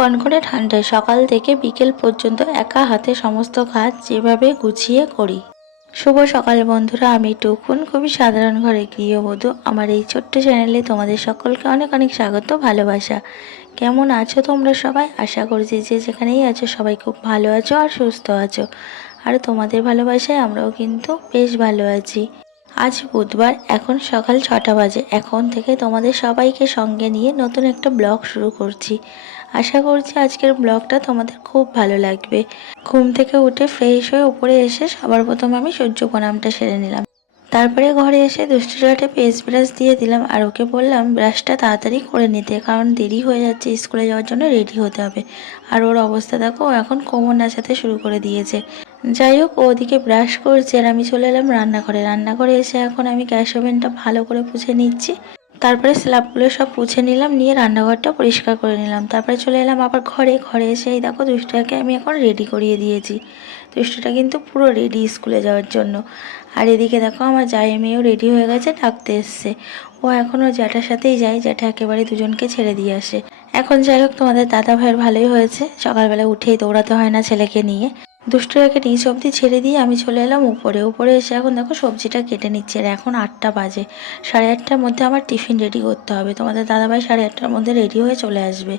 কনকনে ঠান্ডায় সকাল থেকে বিকেল পর্যন্ত একা হাতে সমস্ত কাজ যেভাবে গুছিয়ে করি। শুভ সকাল বন্ধুরা, আমি টুকুন, খুবই সাধারণ ঘরে গৃহবধূ। আমার এই ছোট্ট চ্যানেলে তোমাদের সকলকে অনেক অনেক স্বাগত, ভালোবাসা। কেমন আছো তোমরা সবাই? আশা করছি যে যেখানেই আছো সবাই খুব ভালো আছো আর সুস্থ আছো। আর তোমাদের ভালোবাসায় আমরাও কিন্তু বেশ ভালো আছি। আজ বুধবার, এখন সকাল 6টা বাজে। এখন থেকে তোমাদের সবাইকে সঙ্গে নিয়ে নতুন একটা ব্লগ শুরু করছি। আশা করছি আজকের ব্লগটা তোমাদের খুব ভালো লাগবে। ঘুম থেকে উঠে ফ্রেশ হয়ে উপরে এসে সবার প্রথম আমি সূর্য প্রণামটা সেরে নিলাম। তারপরে ঘরে এসে দুষ্টুটাকে পেস্ট ব্রাশ দিয়ে দিলাম, আর ওকে বললাম ব্রাশটা তাড়াতাড়ি করে নিতে, কারণ দেরি হয়ে যাচ্ছে, স্কুলে যাওয়ার জন্য রেডি হতে হবে। আর ওর অবস্থা দেখো, ও এখন কোমর নাচাতে শুরু করে দিয়েছে। যাই হোক, ও ওদিকে ব্রাশ করছে আর আমি চলে এলাম রান্নাঘরে। রান্নাঘরে এসে এখন আমি গ্যাস ওভেনটা ভালো করে পুছে নিচ্ছি। তারপরে স্ল্যাবগুলো সব পুছে নিলাম, নিয়ে রান্নাঘরটা পরিষ্কার করে নিলাম। তারপরে চলে এলাম আবার ঘরে এসে এই দেখো দুষ্টুটাকে আমি এখন রেডি করিয়ে দিয়েছি। দুষ্টুটা কিন্তু পুরো রেডি স্কুলে যাওয়ার জন্য। আর এদিকে দেখো আমার জামাই মেয়েও রেডি হয়ে গেছে, ডাকতে এসছে। ও এখনও জ্যাঠার সাথেই যায়, জ্যাঠা একেবারে দুজনকে ছেড়ে দিয়ে আসে। এখন যাই হোক, তোমাদের দাদা ভাইয়ের ভালোই হয়েছে, সকালবেলা উঠেই দৌড়াতে হয় না ছেলেকে নিয়ে। দুষ্টুটাকে নিচ অব্দি ছেড়ে দিয়ে আমি চলে এলাম উপরে এসে এখন দেখো সবজিটা কেটে নিচ্ছে। আর এখন 8টা বাজে, 8:30টার মধ্যে আমার টিফিন রেডি করতে হবে। তোমাদের দাদাভাই 8:30টার মধ্যে রেডি হয়ে চলে আসবে।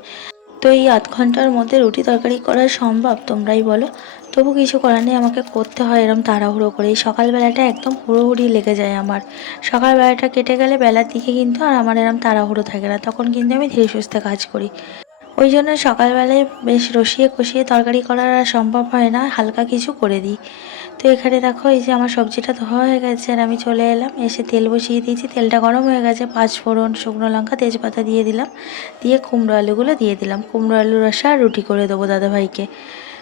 তো এই আধ ঘন্টার মধ্যে রুটি তরকারি করা সম্ভব? তোমরাই বলো। তবু কিছু করার নেই, আমাকে করতে হয় এরম তাড়াহুড়ো করে। এই সকালবেলাটা একদম হুড়োহুড়ি লেগে যায় আমার। সকালবেলাটা কেটে গেলে বেলার দিকে কিন্তু আর আমার এরম তাড়াহুড়ো থাকে না, তখন কিন্তু আমি ধীরে সুস্থে কাজ করি। ওই জন্য সকালবেলায় বেশ রসিয়ে কষিয়ে তরকারি করা আর সম্ভব হয় না, হালকা কিছু করে দিই। তো এখানে দেখো এই যে আমার সবজিটা ধোয়া হয়ে গেছে, আর আমি চলে এলাম, এসে তেল বসিয়ে দিয়েছি। তেলটা গরম হয়ে গেছে, 5 ফোড়ন, শুকনো লঙ্কা, তেজপাতা দিয়ে দিলাম। দিয়ে কুমড়ো আলুগুলো দিয়ে দিলাম। কুমড়ো আলুর রসা আর রুটি করে দেবো দাদাভাইকে।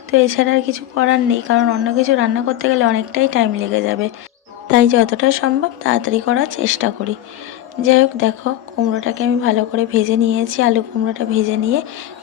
তো এছাড়া আর কিছু করার নেই, কারণ অন্য কিছু রান্না করতে গেলে অনেকটাই টাইম লেগে যাবে। তাই যতটা সম্ভব তাড়াতাড়ি করার চেষ্টা করি। যাই হোক, দেখো কুমড়োটাকে আমি ভালো করে ভেজে নিয়েছি। আলু কুমড়োটা ভেজে নিয়ে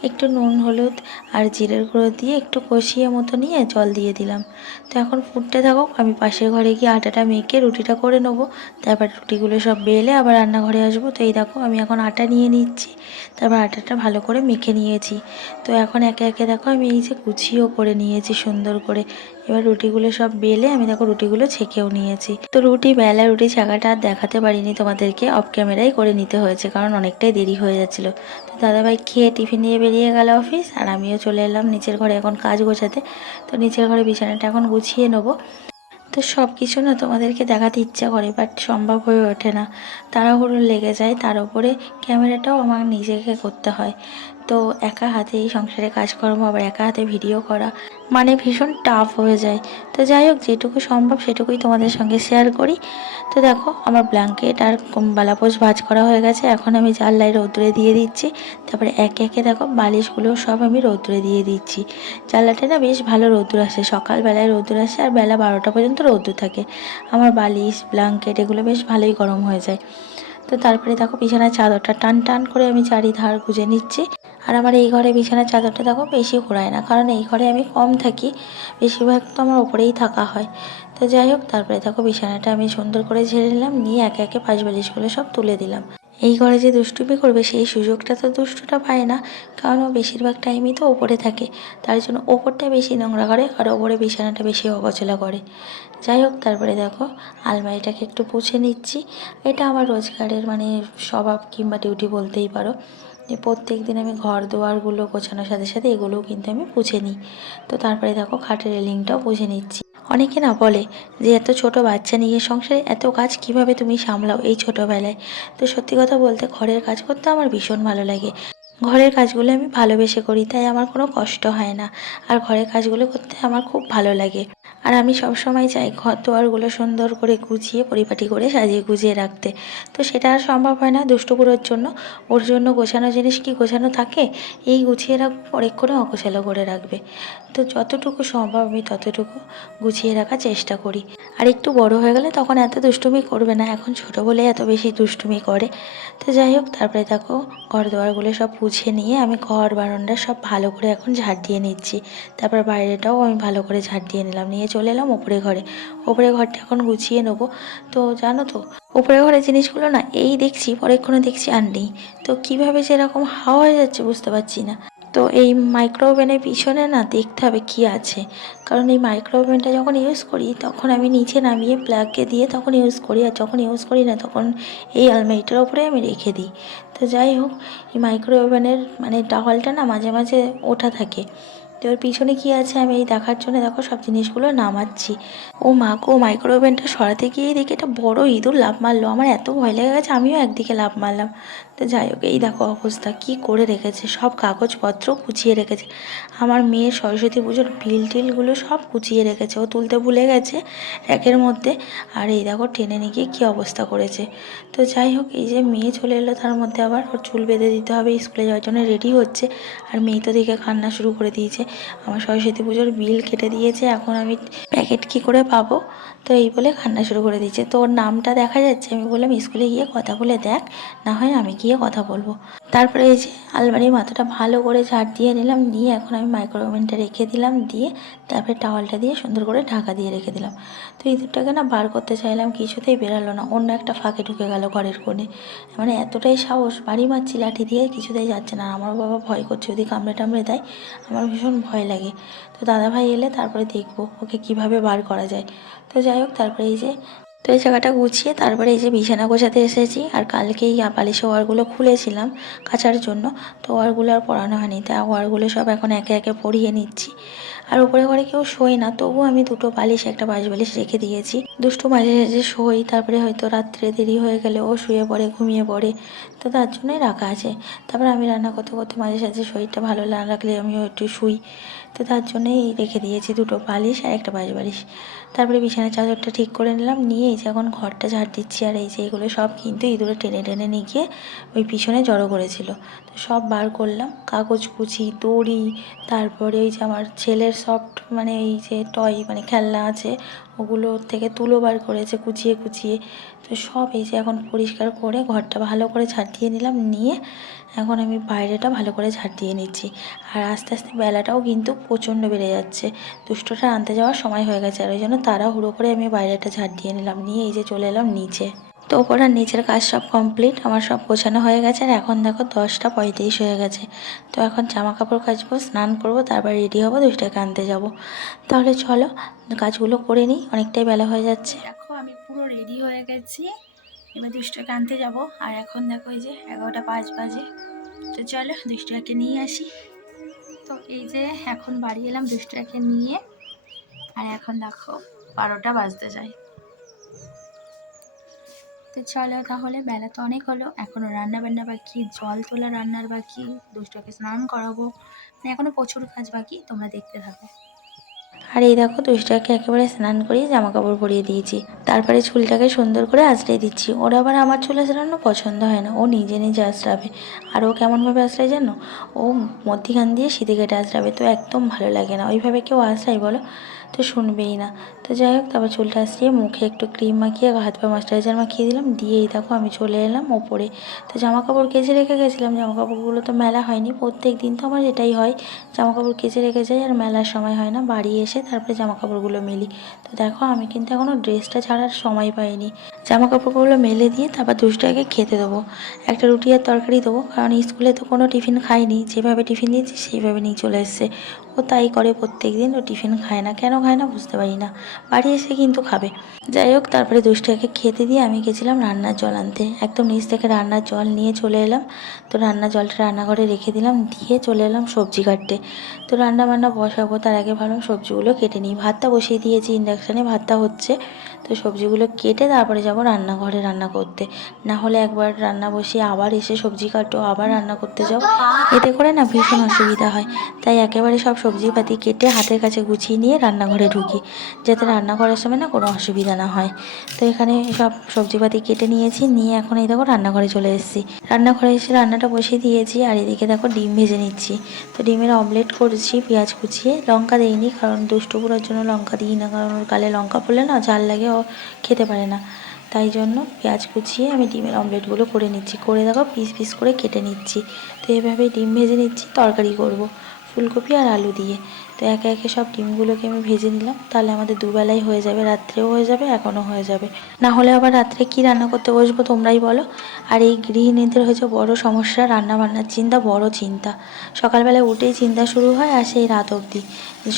একটু নুন, হলুদ আর জিরের গুঁড়ো দিয়ে একটু কষিয়ে মতো নিয়ে জল দিয়ে দিলাম। তো এখন ফুটতে থাকুক, আমি পাশের ঘরে গিয়ে আটাটা মেখে রুটিটা করে নেবো। তারপর রুটিগুলো সব বেলে আবার রান্নাঘরে আসবো। তো এই দেখো আমি এখন আটা নিয়ে নিচ্ছি, তারপর আটাটা ভালো করে মেখে নিয়েছি। তো এখন একে একে দেখো আমি এই যে কুচিও করে নিয়েছি সুন্দর করে। এবার রুটিগুলো সব বেলে আমি দেখো রুটিগুলো ছেঁকেও নিয়েছি। তো রুটি বেলা, রুটি ছাকাটা আর দেখাতে পারিনি তোমাদেরকে, অফ ক্যামেরাই করে নিতে হয়েছে, কারণ অনেকটাই দেরি হয়ে যাচ্ছিলো। তো দাদাভাই খেয়ে টিফিন নিয়ে বেরিয়ে গেল অফিস, আর আমিও চলে এলাম নিচের ঘরে এখন কাজ গোছাতে। তো নিচের ঘরে বিছানাটা এখন গুছিয়ে নেবো। তো সব কিছু না তোমাদেরকে দেখাতে ইচ্ছা করে, বাট সম্ভব হয়ে ওঠে না, তাড়াহুড়ো লেগে যায়। তার উপরে ক্যামেরাটাও আমার নিজেকে করতে হয়। তো একা হাতে এই সংসারে কাজকর্ম, আবার একা হাতে ভিডিও করা মানে ভীষণ টাফ হয়ে যায়। তো যাই হোক, যেটুকু সম্ভব সেটুকুই তোমাদের সঙ্গে শেয়ার করি। তো দেখো আমার ব্ল্যাঙ্কেট আর বালাপোষ ভাঁজ করা হয়ে গেছে, এখন আমি জানলায় রৌদ্রে দিয়ে দিচ্ছি। তারপরে একে একে দেখো বালিশগুলো সব আমি রৌদ্রে দিয়ে দিচ্ছি। জানলাটা না বেশ ভালো রৌদ্র আসে, সকালবেলায় রৌদ্র আসে আর বেলা 12টা পর্যন্ত রৌদ্র থাকে। আমার বালিশ ব্ল্যাঙ্কেট এগুলো বেশ ভালোই গরম হয়ে যায়। তো তারপরে দেখো বিছানার চাদরটা টান টান করে আমি চারিধার গুজে নিচ্ছি। আর আমার এই ঘরে বিছানার চাদরটা দেখো বেশি ঘোরায় না, কারণ এই ঘরে আমি কম থাকি, বেশিরভাগ তো আমার ওপরেই থাকা হয়। তো যাই হোক, তারপরে দেখো বিছানাটা আমি সুন্দর করে ঝেড়ে নিলাম, নিয়ে একে একে পাশ বালিশগুলো সব তুলে দিলাম। এই ঘরে যে দুষ্টুমি করবে সেই সুযোগটা তো দুষ্টুটা পায় না, কারণ ও বেশিরভাগ টাইমই তো ওপরে থাকে। তার জন্য ওপরটা বেশি নোংরা করে আর ওপরে বিছানাটা বেশি অগোছালো করে। যাই হোক, তারপরে দেখো আলমারিটাকে একটু পুছে নিচ্ছি। এটা আমার রোজগারের মানে স্বভাব কিংবা ডিউটি বলতেই পারো, যে প্রত্যেক দিন আমি ঘর দুয়ারগুলো গোছানোর সাথে সাথে এগুলোও কিন্তু আমি পুছে নিই। তো তারপরে দেখো খাটের রেলিংটাও পুছে নিচ্ছি। অনেকে না বলে যে এত ছোট বাচ্চা নিয়ে সংসারে এত কাজ কিভাবে তুমি সামলাও এই ছোটোবেলায়। তো সত্যি কথা বলতে ঘরের কাজ করতে আমার ভীষণ ভালো লাগে। ঘরের কাজগুলো আমি ভালোবেসে করি, তাই আমার কোনো কষ্ট হয় না। আর ঘরের কাজগুলো করতে আমার খুব ভালো লাগে। আর আমি সবসময় চাই ঘর দুয়ারগুলো সুন্দর করে গুছিয়ে পরিপাটি করে সাজিয়ে গুছিয়ে রাখতে। তো সেটা আর সম্ভব হয় না দুষ্টুপুরোর জন্য। ওর জন্য গোছানো জিনিস কি গোছানো থাকে? এই গুছিয়ে রাখবো, পরেক্ষণে অগোছালো করে রাখবে। তো যতটুকু সম্ভব আমি ততটুকু গুছিয়ে রাখার চেষ্টা করি। আর একটু বড় হয়ে গেলে তখন এত দুষ্টুমি করবে না, এখন ছোট বলে এত বেশি দুষ্টুমি করে। তো যাই হোক, তারপরে দেখো ঘর দুয়ারগুলো সব পুছে নিয়ে আমি ঘর বারান্দা সব ভালো করে এখন ঝাড় দিয়ে নিচ্ছি। তারপর বাইরেটাও আমি ভালো করে ঝাড় দিয়ে নিলাম, নিয়ে চলে এলাম ওপরে ঘরে। ওপরে ঘরটা এখন গুছিয়ে নেবো। তো জানো তো, উপরে ঘরে জিনিসগুলো না এই দেখছি পরেক্ষণে দেখছি আর নেই। তো কীভাবে যে এরকম হাওয়া হয়ে যাচ্ছে বুঝতে পারছি না। তো এই মাইক্রো ওভেনের পিছনে না দেখতে হবে কি আছে, কারণ এই মাইক্রো ওভেনটা যখন ইউজ করি তখন আমি নিচে নামিয়ে প্লাগে দিয়ে তখন ইউজ করি, আর যখন ইউজ করি না তখন এই আলমারিটার ওপরে আমি রেখে দিই। তো যাই হোক, এই মাইক্রো ওভেনের মানে টাওয়ালটা না মাঝে মাঝে ওঠা থাকে। তো এর পিছনে কী আছে আমি এই দেখার জন্য দেখো সব জিনিসগুলো নামাচ্ছি। ও মা গো, মাইক্রো ওভেনটা সরাতে গিয়েই দেখি একটা বড় ইঁদুর লাফ মারলো। আমার এত ভয় লেগে গেছে, আমিও একদিকে লাফ মারলাম। তো যাই হোক, এই দেখো অবস্থা কী করে রেখেছে, সব কাগজপত্র কুচিয়ে রেখেছে। আমার মেয়ের সরস্বতী পুজোর বিল টিলগুলো সব কুচিয়ে রেখেছে, ও তুলতে ভুলে গেছে র্যাকের মধ্যে। আর এই দেখো টেনে নিয়ে গিয়ে কী অবস্থা করেছে। তো যাই হোক, এই যে মেয়ে চলে এলো, তার মধ্যে আবার ওর চুল বেঁধে দিতে হবে, স্কুলে যাওয়ার জন্য রেডি হচ্ছে। আর মেয়ে তো দেখে কান্না শুরু করে দিয়েছে, আমার সরস্বতী পুজোর বিল কেটে দিয়েছে, এখন আমি প্যাকেট কী করে পাবো। তো এই বলে কান্না শুরু করে দিয়েছে। তো ওর নামটা দেখা যাচ্ছে, আমি বললাম স্কুলে গিয়ে কথা বলে দেখ, না হয় আমি গিয়ে কথা বলবো। তারপরে এই যে আলমারির মাথাটা ভালো করে ঝাড় দিয়ে নিলাম, নিয়ে এখন আমি মাইক্রো ওভেনটা রেখে দিলাম, দিয়ে তারপরে টাওয়ালটা দিয়ে সুন্দর করে ঢাকা দিয়ে রেখে দিলাম। তো ইঁদুরটাকে না বার করতে চাইলাম, কিছুতেই বেরালো না, অন্য একটা ফাঁকে ঢুকে গেল ঘরের কোণে। মানে এতটাই সাহস, বাড়ি মারছি লাঠি দিয়ে, কিছুতেই যাচ্ছে না। আমার বাবা ভয় করছে, যদি কামড়ে টামড়ে দেয়, আমার ভীষণ ভয় লাগে। তো দাদাভাই এলে তারপরে দেখবো ওকে কিভাবে বার করা যায়। তো যাই হোক, তারপরে এই যে তো এই জায়গাটা গুছিয়ে তারপরে এই যে বিছানা গোছাতে এসেছি। আর কালকেই বালিশের ওয়ারগুলো খুলেছিলাম কাচার জন্য, তো ওয়ারগুলো আর পরানো হয়নি, তাই ওয়ারগুলো সব এখন একে একে পরিয়ে নিচ্ছি। আর উপরে ঘরে কেউ শোয় না, তবুও আমি দুটো বালিশ একটা বাঁশ বালিশ রেখে দিয়েছি। দুষ্টু মাঝে মাঝে শোই, তারপরে হয়তো রাত্রে দেরি হয়ে গেলে ও শুয়ে পড়ে, ঘুমিয়ে পড়ে, তো তার জন্যই রাখা আছে। তারপর আমি রান্না করতে করতে মাঝে সাঝে শরীরটা ভালো না লাগলে আমিও একটু শুই, তো তার জন্যই রেখে দিয়েছি দুটো বালিশ আর একটা বাঁশ বালিশ। তারপরে বিছানার চাদরটা ঠিক করে নিলাম, নিয়ে এই যে এখন ঘরটা ঝাড় দিচ্ছি। আর এই যে এগুলো সব কিন্তু ইঁদুরে টেনে টেনে নিয়ে গিয়ে ওই পিছনে জড়ো করেছিল, তো সব বার করলাম। কাগজ কুচি, দড়ি, তারপরে এই যে আমার ছেলের সফট মানে এই যে টয় মানে খেলনা আছে, ওগুলো থেকে তুলো বার করেছে কুচিয়ে কুচিয়ে। তো সব এই যে এখন পরিষ্কার করে ঘরটা ভালো করে ঝাড় দিয়ে নিলাম, নিয়ে এখন আমি বাইরেটা ভালো করে ঝাড় দিয়ে নিচ্ছি। আর আস্তে আস্তে বেলাটাও কিন্তু প্রচণ্ড বেড়ে যাচ্ছে, দুষ্টটা আনতে যাওয়ার সময় হয়ে গেছে, আর ওই জন্য তাড়াহুড়ো করে আমি বাইরেটা ঝাড় দিয়ে নিলাম, নিয়ে এই যে চলে এলাম নিচে। তো ওপর আর নিচের কাজ সব কমপ্লিট, আমার সব গোছানো হয়ে গেছে। আর এখন দেখো 10টা 35 হয়ে গেছে। তো এখন জামা কাপড় কাচবো, স্নান করবো, তারপর রেডি হবো, দুষ্টটাকে আনতে যাব। তাহলে চলো কাজগুলো করে নিই, অনেকটাই বেলা হয়ে যাচ্ছে। দেখো আমি পুরো রেডি হয়ে গেছি, এবার দুষ্টটাকে আনতে যাব। আর এখন দেখো এই যে 11টা 5 বাজে। তো চলো দুষ্টটাকে নিয়ে আসি। তো এই যে এখন বাড়ি এলাম দুষ্টটাকে নিয়ে, আর এখন দেখো 12টা বাজতে যায়। তো চলো তাহলে, বেলা তো অনেক হলো, এখনও রান্না বান্না বাকি, জল তোলা রান্নার বাকি, দুষ্টকে স্নান করাবো, মানে এখনও প্রচুর কাজ বাকি, তোমরা দেখতে থাকো। আর এই দেখো দুষ্টটাকে একেবারে স্নান করিয়ে জামা কাপড় পরিয়ে দিয়েছি, তারপরে চুলটাকে সুন্দর করে আঁচড়ে দিচ্ছি। ওর আবার আমার চুল আঁচড়ানো পছন্দ হয় না, ও নিজে নিজে আঁচড়াবে। আর ও কেমনভাবে আঁচড়ায় জানো, ও মধ্যিখান দিয়ে সিঁধে কেটে আঁচড়াবে, তো একদম ভালো লাগে না ওইভাবে কেউ আঁচড়ায় বলো, তো শুনবেই না। তো যাই হোক, তারপর চুলটা আঁচড়িয়ে মুখে একটু ক্রিম মাখিয়ে হাত পা ময়েশ্চারাইজার মাখিয়ে দিলাম, দিয়েই দেখো আমি চলে এলাম ওপরে। তো জামা কাপড় কেচে রেখে গেছিলাম, জামা কাপড়গুলো তো মেলা হয়নি, প্রত্যেক দিন তো আমার এটাই হয়, জামা কাপড় কেচে রেখে যাই আর মেলার সময় হয় না, বাড়ি এসে তারপরে জামা কাপড়গুলো মেলি। তো দেখো আমি কিন্তু এখনও ড্রেসটা ছাড়ার সময় পাইনি, জামা কাপড়গুলো মেলে দিয়ে তারপর দুষ্টটাকে খেতে দেবো। একটা রুটি আর তরকারি দেবো, কারণ স্কুলে তো কোনো টিফিন খায়নি, যেভাবে টিফিন দিয়েছি সেইভাবে নিয়ে চলে এসছে। ও তাই করে প্রত্যেক দিন, ও টিফিন খায় না, কেন খায় না বুঝতে পারি না, বাড়ি এসে কিন্তু খাবে। যাই হোক, তারপরে দুষ্টটাকে খেতে দিয়ে আমি গেছিলাম রান্নার জল আনতে, একদম নিচ থেকে রান্নার জল নিয়ে চলে এলাম। তো রান্নার জলটা রান্নাঘরে রেখে দিলাম, দিয়ে চলে এলাম সবজি কাটতে। তো রান্না বান্না বসাবো, তার আগে ভাবলাম সবজিগুলো কেটে নিই, ভাতটা বসিয়ে দিয়েছি ইন্ডাকশানে, ভাতটা হচ্ছে। তো সবজিগুলো কেটে তারপরে যাব রান্নাঘরে রান্না করতে, না হলে একবার রান্না বসিয়ে আবার এসে সবজি কাটো, আবার রান্না করতে যাও, এতে করে না ভীষণ অসুবিধা হয়। তাই একেবারে সব সবজিপাতি কেটে হাতের কাছে গুছিয়ে নিয়ে রান্নাঘরে ঢুকি, যাতে রান্না করার সময় না কোনো অসুবিধা না হয়। তো এখানে সব সবজিপাতি কেটে নিয়েছি, নিয়ে এখন এই দেখো রান্নাঘরে চলে এসেছি। রান্নাঘরে এসে রান্নাটা বসিয়ে দিয়েছি, আর এদিকে দেখো ডিম ভেজে নিচ্ছি। তো ডিমের অমলেট করছি পেঁয়াজ কুচিয়ে, লঙ্কা দেইনি, কারণ দুষ্টুপুরের জন্য লঙ্কা দিই না, কারণ ওর গালে লঙ্কা পড়লে না ঝাল লাগে, ও খেতে পারে না। তাই জন্য পেঁয়াজ কুচিয়ে আমি ডিমের অমলেটগুলো করে নিচ্ছি, করে দেখো পিস পিস করে কেটে নিচ্ছি। তো এভাবেই ডিম ভেজে নিচ্ছি, তরকারি করব ফুলকপি আর আলু দিয়ে। তো একে একে সব ডিমগুলোকে আমি ভেজে নিলাম, তাহলে আমাদের দুবেলাই হয়ে যাবে, রাত্রেও হয়ে যাবে, এখনও হয়ে যাবে। না হলে আবার রাত্রে কি রান্না করতে বসবো তোমরাই বলো। আর এই গৃহিণীদের হয়েছে বড় সমস্যা, রান্না বান্নার চিন্তা, বড় চিন্তা। সকালবেলায় উঠেই চিন্তা শুরু হয় আর সেই রাত অবধি,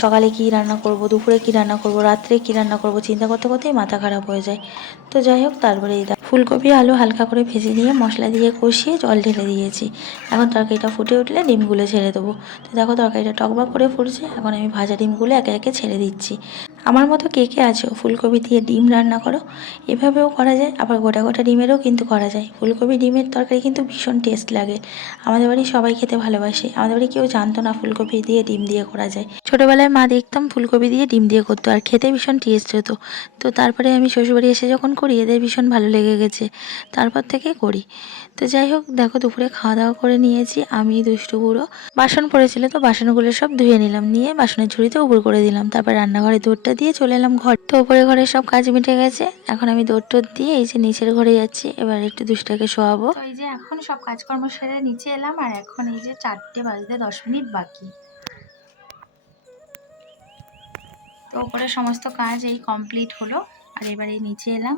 সকালে কী রান্না করব, দুপুরে কী রান্না করব, রাত্রে কী রান্না করব, চিন্তা করতে করতেই মাথা খারাপ হয়ে যায়। তো যাই হোক, তারপরে এই ফুলকপি আলু হালকা করে ভেজে নিয়ে মশলা দিয়ে কষিয়ে জল ঢেলে দিয়েছি। এখন তরকারিটা ফুটে উঠলে ডিমগুলো ছেড়ে দেবো। তো দেখো তরকারিটা টকবক করে ফুটছে, এখন আমি ভাজা ডিমগুলো একে একে ছেড়ে দিচ্ছি। আমার মতো কে কে আছো ফুলকপি দিয়ে ডিম রান্না করো? এভাবেও করা যায়, আবার গোটা গোটা ডিমেরও কিন্তু করা যায়। ফুলকপি ডিমের তরকারি কিন্তু ভীষণ টেস্ট লাগে। আমাদের বাড়ি সবাই খেতে ভালোবাসে। আমাদের বাড়ি কেউ জানতো না ফুলকপি দিয়ে ডিম দিয়ে করা যায়। ছোটোবেলায় মা দেখতাম ফুলকপি দিয়ে ডিম দিয়ে করতো, আর খেতে ভীষণ টেস্ট হতো। তো তারপরে আমি শ্বশুরবাড়ি এসে যখন করি, এদের ভীষণ ভালো লেগে গেছে, তারপর থেকে করি। তো যাই হোক, দেখো দুপুরে খাওয়া দাওয়া করে নিয়েছি। আমি দুষ্টু বুড়ো বাসন পড়েছিল, তো বাসনগুলো সব ধুয়ে নিলাম, নিয়ে বাসনের ঝুড়িতে উপর করে দিলাম। তারপর রান্নাঘরে দৌড়টা দিয়ে চলে এলাম ঘর। তো উপরে ঘরে সব কাজ মিটে গেছে, এখন আমি দৌড় দিয়ে এই যে নিচের ঘরে যাচ্ছি, এবার একটু দুষ্টাকে শোয়াবো। তো এই যে এখন সব কাজকর্ম সেরে নিচে এলাম, আর এখন এই যে 4টে বাজতে 10 মিনিট বাকি। তো ওপরে সমস্ত কাজ এই কমপ্লিট হলো, আর এবার এই নিচে এলাম।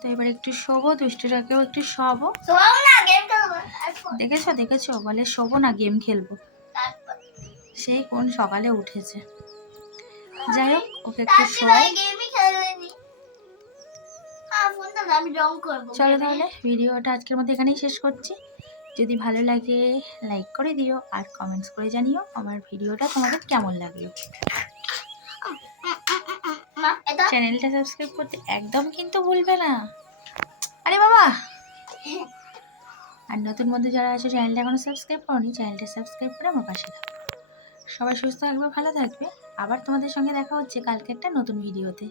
তো এবার একটু শোবো, দুষ্টুটাকেও একটু শোয়াবো। দেখেছো দেখেছো, বলে শোবো না গেম খেলবো, সেই কোন সকালে উঠেছে। যাই হোক, ওকে একটু শোয়াই। চলো তাহলে ভিডিওটা আজকের মধ্যে এখানেই শেষ করছি। যদি ভালো লাগে লাইক করে দিও, আর কমেন্টস করে জানিও আমার ভিডিওটা তোমাদের কেমন লাগলো। চ্যানেলটা সাবস্ক্রাইব করতে একদম কিন্তু ভুলবে না। আরে বাবা, আর নতুন মধ্যে যারা আছে চ্যানেলটা এখনো সাবস্ক্রাইব করনি, চ্যানেলটা সাবস্ক্রাইব করে আমার পাশে থাকো। সবাই সুস্থ থাকবে, ভালো থাকবে। আবার তোমাদের সঙ্গে দেখা হচ্ছে কালকে একটা নতুন ভিডিওতে।